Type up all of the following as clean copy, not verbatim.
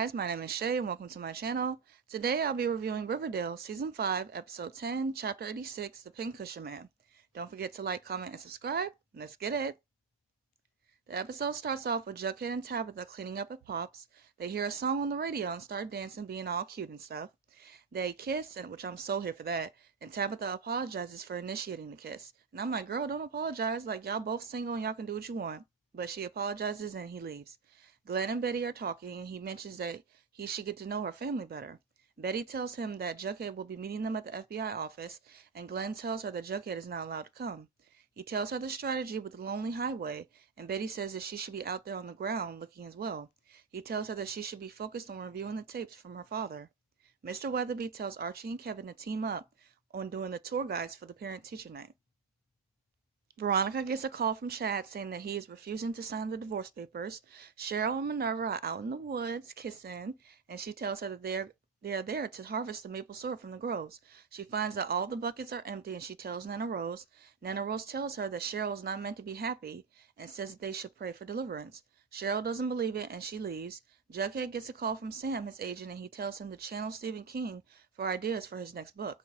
guys, my name is Shay and welcome to my channel. Today I'll be reviewing Riverdale Season 5, Episode 10, Chapter 86, The Pincushion Man. Don't forget to like, comment, and subscribe. Let's get it! The episode starts off with Jughead and Tabitha cleaning up at Pop's. They hear a song on the radio and start dancing, being all cute and stuff. They kiss, which I'm so here for that, and Tabitha apologizes for initiating the kiss. And I'm like, girl, don't apologize, like y'all both single and y'all can do what you want. But she apologizes and he leaves. Glenn and Betty are talking and he mentions that he should get to know her family better. Betty tells him that Jughead will be meeting them at the FBI office, and Glenn tells her that Jughead is not allowed to come. He tells her the strategy with the lonely highway, and Betty says that she should be out there on the ground looking as well. He tells her that she should be focused on reviewing the tapes from her father. Mr. Weatherby tells Archie and Kevin to team up on doing the tour guides for the parent-teacher night. Veronica gets a call from Chad saying that he is refusing to sign the divorce papers. Cheryl and Minerva are out in the woods kissing, and she tells her that they are there to harvest the maple syrup from the groves. She finds that all the buckets are empty and she tells Nana Rose. Nana Rose tells her that Cheryl is not meant to be happy and says that they should pray for deliverance. Cheryl doesn't believe it and she leaves. Jughead gets a call from Sam, his agent, and he tells him to channel Stephen King for ideas for his next book.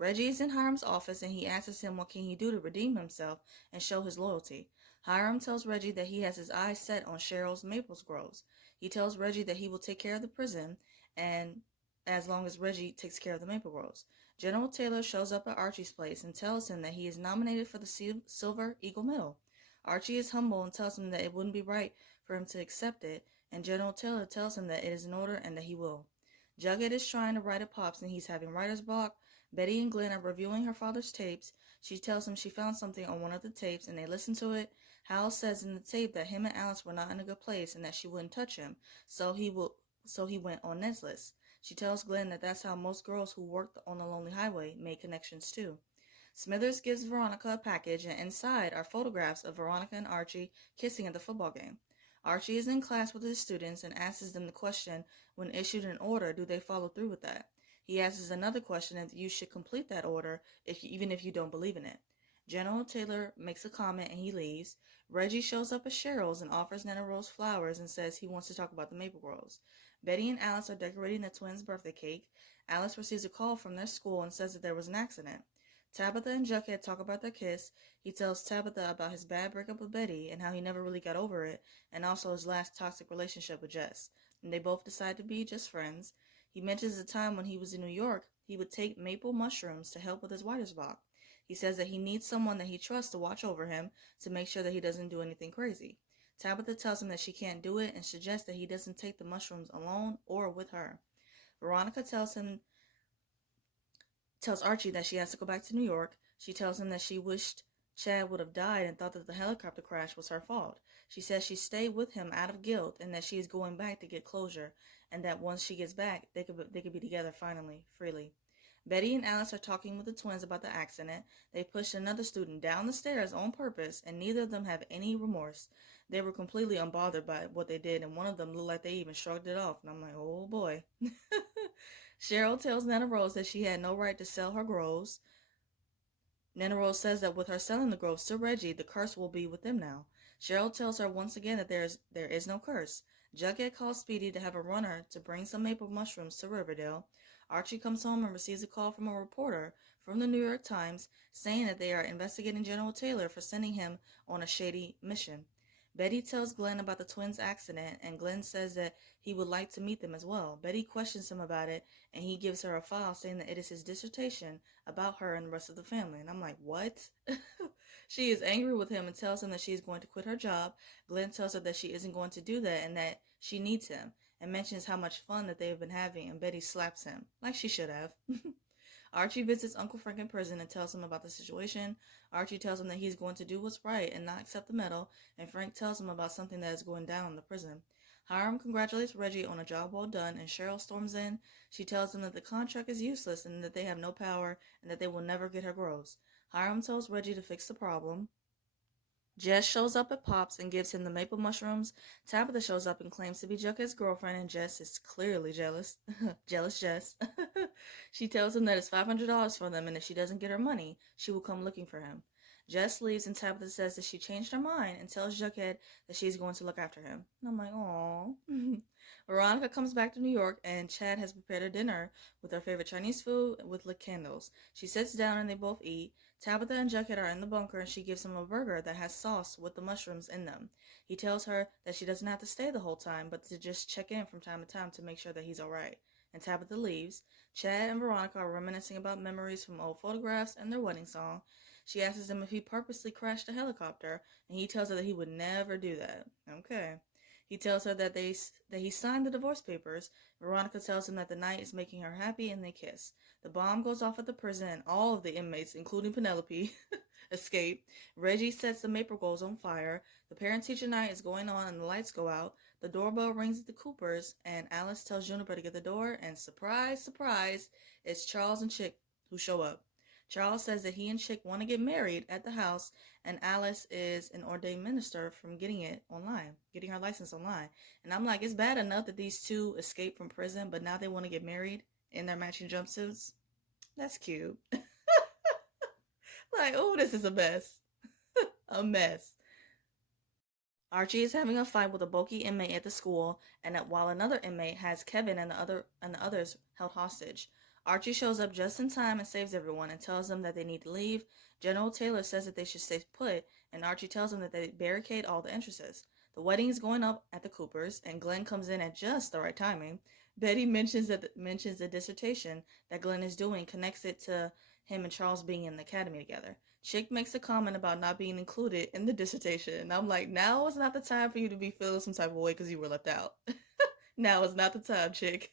Reggie is in Hiram's office and he asks him what can he do to redeem himself and show his loyalty. Hiram tells Reggie that he has his eyes set on Cheryl's maple groves. He tells Reggie that he will take care of the prison and as long as Reggie takes care of the maple groves. General Taylor shows up at Archie's place and tells him that he is nominated for the Silver Eagle Medal. Archie is humble and tells him that it wouldn't be right for him to accept it, and General Taylor tells him that it is in order and that he will. Jughead is trying to write a Pops and he's having writer's block. Betty and Glenn are reviewing her father's tapes. She tells him she found something on one of the tapes and they listen to it. Hal says in the tape that him and Alice were not in a good place and that she wouldn't touch him, so he went on Ned's list. She tells Glenn that that's how most girls who worked on the lonely highway made connections too. Smithers gives Veronica a package and inside are photographs of Veronica and Archie kissing at the football game. Archie is in class with his students and asks them the question, when issued an order, do they follow through with that? He asks another question if you should complete that order even if you don't believe in it. General Taylor makes a comment and he leaves. Reggie shows up at Cheryl's and offers Nana Rose flowers and says he wants to talk about the maple groves. Betty and Alice are decorating the twins' birthday cake. Alice receives a call from their school and says that there was an accident. Tabitha and Jughead talk about their kiss. He tells Tabitha about his bad breakup with Betty and how he never really got over it, and also his last toxic relationship with Jess. And they both decide to be just friends. He mentions the time when he was in New York, he would take maple mushrooms to help with his writer's block. He says that he needs someone that he trusts to watch over him to make sure that he doesn't do anything crazy. Tabitha tells him that she can't do it and suggests that he doesn't take the mushrooms alone or with her. Veronica tells Archie that she has to go back to New York. She tells him that she wished Chad would have died and thought that the helicopter crash was her fault. She says she stayed with him out of guilt and that she is going back to get closure and that once she gets back, they could be together finally, freely. Betty and Alice are talking with the twins about the accident. They pushed another student down the stairs on purpose and neither of them have any remorse. They were completely unbothered by what they did and one of them looked like they even shrugged it off and I'm like, oh boy. Cheryl tells Nana Rose that she had no right to sell her groves. Nana Rose says that with her selling the groves to Reggie, the curse will be with them now. Cheryl tells her once again that there is no curse. Jughead calls Speedy to have a runner to bring some maple mushrooms to Riverdale. Archie comes home and receives a call from a reporter from the New York Times saying that they are investigating General Taylor for sending him on a shady mission. Betty tells Glenn about the twins' accident, and Glenn says that he would like to meet them as well. Betty questions him about it, and he gives her a file saying that it is his dissertation about her and the rest of the family. And I'm like, what? She is angry with him and tells him that she is going to quit her job. Glenn tells her that she isn't going to do that and that she needs him, and mentions how much fun that they have been having, and Betty slaps him, like she should have. Archie visits Uncle Frank in prison and tells him about the situation. Archie tells him that he's going to do what's right and not accept the medal, and Frank tells him about something that is going down in the prison. Hiram congratulates Reggie on a job well done, and Cheryl storms in. She tells him that the contract is useless and that they have no power and that they will never get her groves. Hiram tells Reggie to fix the problem. Jess shows up at Pop's and gives him the maple mushrooms. Tabitha shows up and claims to be Jughead's girlfriend, and Jess is clearly jealous. Jealous Jess. She tells him that it's $500 for them, and if she doesn't get her money, she will come looking for him. Jess leaves and Tabitha says that she changed her mind and tells Jughead that she's going to look after him. And I'm like, aww. Veronica comes back to New York and Chad has prepared her dinner with her favorite Chinese food with lit candles. She sits down and they both eat. Tabitha and Jughead are in the bunker and she gives him a burger that has sauce with the mushrooms in them. He tells her that she doesn't have to stay the whole time, but to just check in from time to time to make sure that he's alright. And Tabitha leaves. Chad and Veronica are reminiscing about memories from old photographs and their wedding song. She asks him if he purposely crashed a helicopter, and he tells her that he would never do that. Okay. He tells her that he signed the divorce papers. Veronica tells him that the night is making her happy, and they kiss. The bomb goes off at the prison, and all of the inmates, including Penelope, escape. Reggie sets the maple goals on fire. The parent-teacher night is going on, and the lights go out. The doorbell rings at the Coopers, and Alice tells Juniper to get the door, and surprise, surprise, it's Charles and Chick who show up. Charles says that he and Chick want to get married at the house, and Alice is an ordained minister from getting her license online. And I'm like, it's bad enough that these two escaped from prison, but now they want to get married in their matching jumpsuits. That's cute. Like, oh, this is a mess. A mess. Archie is having a fight with a bulky inmate at the school, and while another inmate has Kevin and the others held hostage. Archie shows up just in time and saves everyone and tells them that they need to leave. General Taylor says that they should stay put, and Archie tells them that they barricade all the entrances. The wedding is going up at the Coopers, and Glenn comes in at just the right timing. Betty mentions the dissertation that Glenn is doing, connects it to him and Charles being in the academy together. Chick makes a comment about not being included in the dissertation, and I'm like, now is not the time for you to be feeling some type of way because you were left out. Now is not the time, Chick.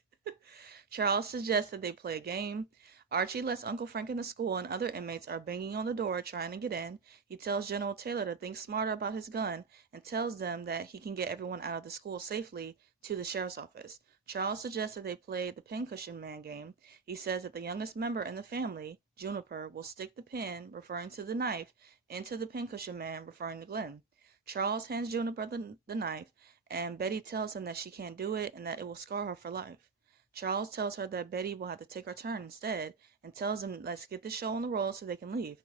Charles suggests that they play a game. Archie lets Uncle Frank in the school and other inmates are banging on the door trying to get in. He tells General Taylor to think smarter about his gun and tells them that he can get everyone out of the school safely to the sheriff's office. Charles suggests that they play the pincushion man game. He says that the youngest member in the family, Juniper, will stick the pin, referring to the knife, into the pincushion man, referring to Glenn. Charles hands Juniper the knife, and Betty tells him that she can't do it and that it will scar her for life. Charles tells her that Betty will have to take her turn instead and tells them, let's get the show on the road so they can leave.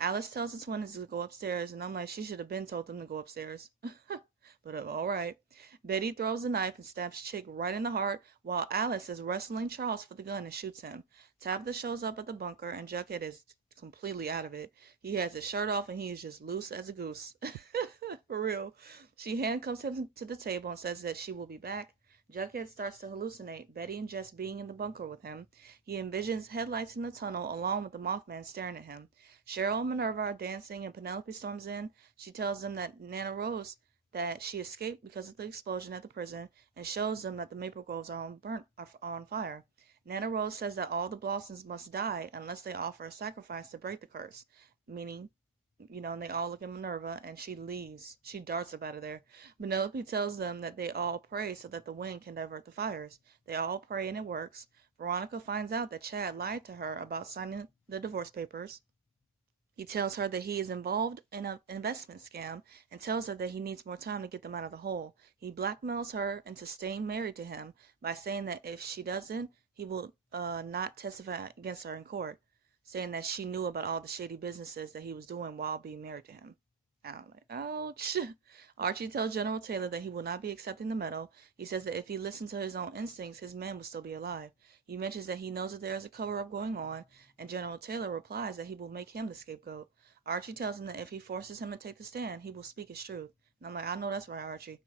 Alice tells the twins to go upstairs, and I'm like, she should have been told them to go upstairs. But alright. Betty throws the knife and stabs Chick right in the heart while Alice is wrestling Charles for the gun and shoots him. Tabitha shows up at the bunker and Jughead is completely out of it. He has his shirt off and he is just loose as a goose. For real. She handcuffs him to the table and says that she will be back. Jughead starts to hallucinate, Betty and Jess being in the bunker with him. He envisions headlights in the tunnel along with the Mothman staring at him. Cheryl and Minerva are dancing and Penelope storms in. She tells them that Nana Rose that she escaped because of the explosion at the prison and shows them that the maple groves are on fire. Nana Rose says that all the Blossoms must die unless they offer a sacrifice to break the curse, meaning, and they all look at Minerva, and she leaves. She darts up out of there. Penelope tells them that they all pray so that the wind can divert the fires. They all pray, and it works. Veronica finds out that Chad lied to her about signing the divorce papers. He tells her that he is involved in an investment scam and tells her that he needs more time to get them out of the hole. He blackmails her into staying married to him by saying that if she doesn't, he will not testify against her in court, saying that she knew about all the shady businesses that he was doing while being married to him. I'm like, ouch. Archie tells General Taylor that he will not be accepting the medal. He says that if he listened to his own instincts, his men would still be alive. He mentions that he knows that there is a cover-up going on, and General Taylor replies that he will make him the scapegoat. Archie tells him that if he forces him to take the stand, he will speak his truth. And I'm like, I know that's right, Archie.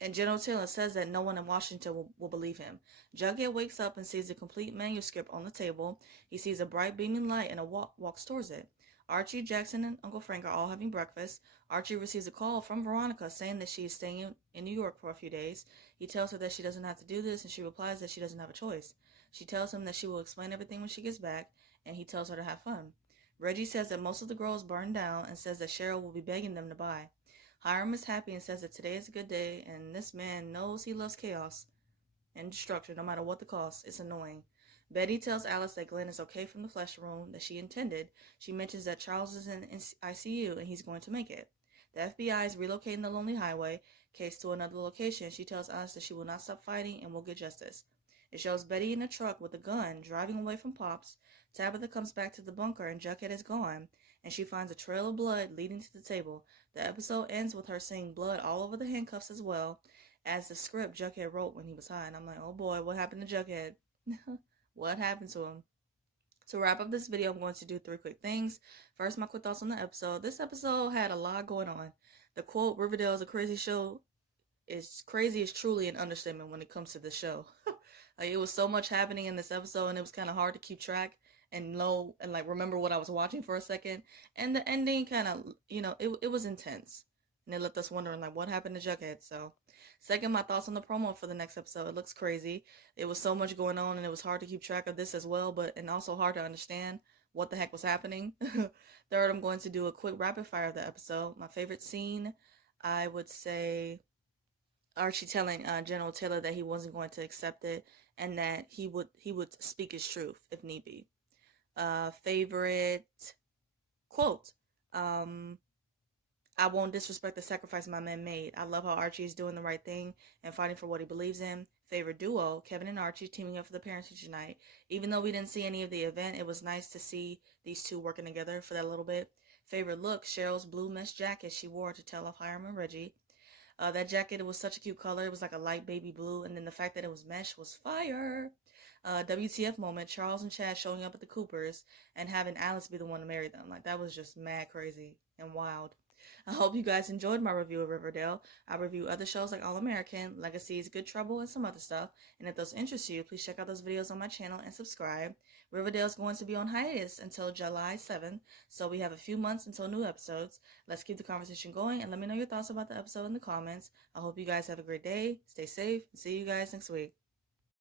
And General Taylor says that no one in Washington will believe him. Jughead wakes up and sees a complete manuscript on the table. He sees a bright beaming light and walks towards it. Archie, Jackson, and Uncle Frank are all having breakfast. Archie receives a call from Veronica saying that she is staying in New York for a few days. He tells her that she doesn't have to do this, and she replies that she doesn't have a choice. She tells him that she will explain everything when she gets back, and he tells her to have fun. Reggie says that most of the girls burned down and says that Cheryl will be begging them to buy. Hiram is happy and says that today is a good day, and this man knows he loves chaos and destruction no matter what the cost. It's annoying. Betty tells Alice that Glenn is okay from the flesh wound that she intended. She mentions that Charles is in ICU and he's going to make it. The FBI is relocating the Lonely Highway case to another location. She tells Alice that she will not stop fighting and will get justice. It shows Betty in a truck with a gun driving away from Pops. Tabitha comes back to the bunker and Jughead is gone. and she finds a trail of blood leading to the table. The episode ends with her seeing blood all over the handcuffs as well as the script Jughead wrote when he was high. And I'm like, oh boy, what happened to Jughead? What happened to him? To wrap up this video, I'm going to do 3 quick things. First, my quick thoughts on the episode. This episode had a lot going on. The quote, Riverdale is a crazy show, is crazy is truly an understatement when it comes to the show. Like, it was so much happening in this episode, and it was kind of hard to keep track and know and like remember what I was watching for a second. And the ending kind of, it was intense, and it left us wondering like what happened to Jughead. So, second, my thoughts on the promo for the next episode. It looks crazy. It was so much going on, and it was hard to keep track of this as well, and also hard to understand what the heck was happening. Third, I'm going to do a quick rapid fire of the episode. My favorite scene, I would say Archie telling General Taylor that he wasn't going to accept it and that he would speak his truth if need be. Favorite quote. I won't disrespect the sacrifice my men made. I love how Archie is doing the right thing and fighting for what he believes in. Favorite duo, Kevin and Archie teaming up for the parents teacher night. Even though we didn't see any of the event, it was nice to see these two working together for that little bit. Favorite look, Cheryl's blue mesh jacket she wore to tell off Hiram and Reggie. That jacket, it was such a cute color. It was like a light baby blue, and then the fact that it was mesh was fire. WTF moment, Charles and Chad showing up at the Coopers and having Alice be the one to marry them. Like, that was just mad crazy and wild. I hope you guys enjoyed my review of Riverdale. I review other shows like All American, Legacies, Good Trouble, and some other stuff. And if those interest you, please check out those videos on my channel and subscribe. Riverdale is going to be on hiatus until July 7th, so we have a few months until new episodes. Let's keep the conversation going, and let me know your thoughts about the episode in the comments. I hope you guys have a great day, stay safe, and see you guys next week.